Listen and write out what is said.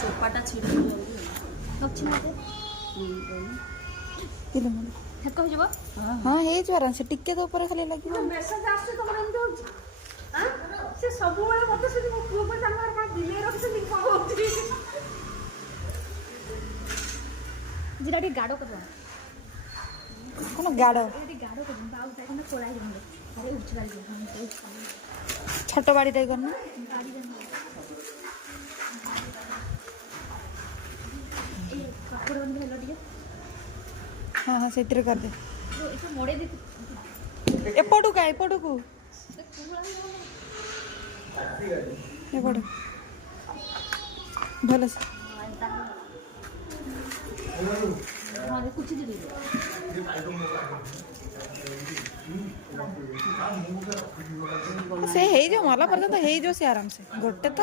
ଚୋପାଟା ଛିଡ଼ି ଅଛି ମତେ ହେକ ହେଇଯିବ। ହଁ ହେଇଯିବ ଆରାମ ସେ ଟିକେ ତ ଉପରେ ଖାଲି ଲାଗିବ। ମେସେଜ ଆସୁଛି ତମର ଏମିତି ହଉଛି ସେ ସବୁବେଳେ ମତେ ସେ ମୋ ପୁଅ ପାଇଁ ତାଙ୍କର କଣ ବିଲେଇ ରଖିଛନ୍ତି କଣ ହଉଛି যেটা ଟିକେ গাঢ় করবা কোন গাঢ় এটি গাঢ় করবা বাউ তাই না কোড়াই দিন আরে উঠছে লাগি ছোট বাড়িটাই করনা গাড়ি দেন এই কাপড় বন্ধ হলো ଟିକେ हाँ हाँ ସେଥିରେ କରିଦେ ଏଠି ମୋଡେଇ ଦେ ଏପଟକୁ ଏପଟକୁ ଏପଟ ଭଲ ସେ ହଁ କୁଚି ଦେବି ସେ ହେଇଯିବ ମଲା ପର୍ଯ୍ୟନ୍ତ ହେଇଯିବ ସେ ଆରାମ ସେ ଗୋଟେ ତ